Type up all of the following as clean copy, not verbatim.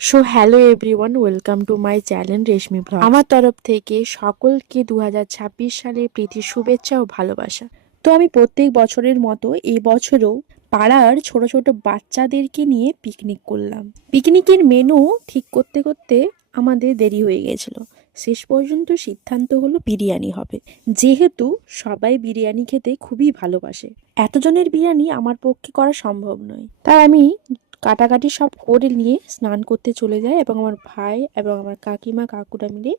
So hello everyone, welcome to my channel reshmi blog. আমার তরফ থেকে সকলকে 2026 সালের প্রীতি শুভেচ্ছা ও ভালোবাসা। তো আমি প্রত্যেক বছরের মতো এই বছরও পাড়ার ছোট ছোট বাচ্চাদেরকে নিয়ে পিকনিক করলাম। পিকনিকের মেনু ঠিক করতে করতে আমাদের দেরি হয়ে গেছিল। শেষ পর্যন্ত সিদ্ধান্ত হলো বিরিয়ানি হবে, যেহেতু সবাই বিরিয়ানি খেতে খুবই ভালোবাসে। এতজনের বিরিয়ানি আমার পক্ষে করা সম্ভব নয়, তাই আমি কাটাকাটি সব করে নিয়ে স্নান করতে চলে যায় এবং আমার ভাই এবং আমার কাকিমা কাকুরা মিলে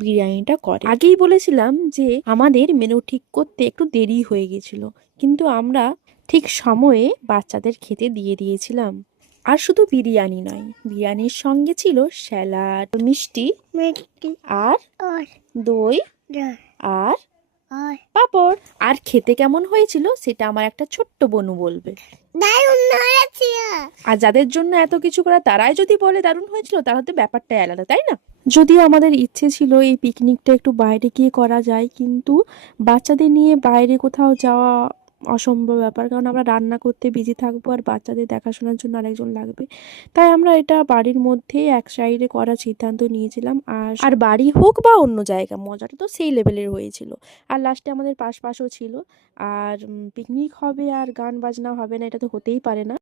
বিরিয়ানিটা করে। আগেই বলেছিলাম যে আমাদের মেনু ঠিক করতে একটু দেরি হয়ে গেছিল, কিন্তু আমরা ঠিক সময়ে বাচ্চাদের খেতে দিয়ে দিয়েছিলাম। আর শুধু বিরিয়ানি নয়, বিরিয়ানির সঙ্গে ছিল স্যালাড, মিষ্টি আর দই আর পাঁপড়। আর খেতে কেমন হয়েছিল সেটা আমার একটা ছোট্ট বোনু বলবে। আর যাদের জন্য এত কিছু করা তারাই যদি বলে দারুণ হয়েছিল, তাহলে তো ব্যাপারটাই আলাদা, তাই না? যদিও আমাদের ইচ্ছে ছিল এই পিকনিকটা একটু বাইরে গিয়ে করা যায়, কিন্তু বাচ্চাদের নিয়ে বাইরে কোথাও যাওয়া অসম্ভব ব্যাপার, কারণ আমরা রান্না করতে বিজি থাকবো আর বাচ্চাদের দেখাশোনার জন্য আরেকজন লাগবে। তাই আমরা এটা বাড়ির মধ্যে এক সাইডে করার সিদ্ধান্ত নিয়েছিলাম। আর বাড়ি হোক বা অন্য জায়গা, মজাটা তো সেই লেভেলের হয়েছিল। আর লাস্টে আমাদের পাশও ছিল। আর পিকনিক হবে আর গান বাজনা হবে না, এটা তো হতেই পারে না।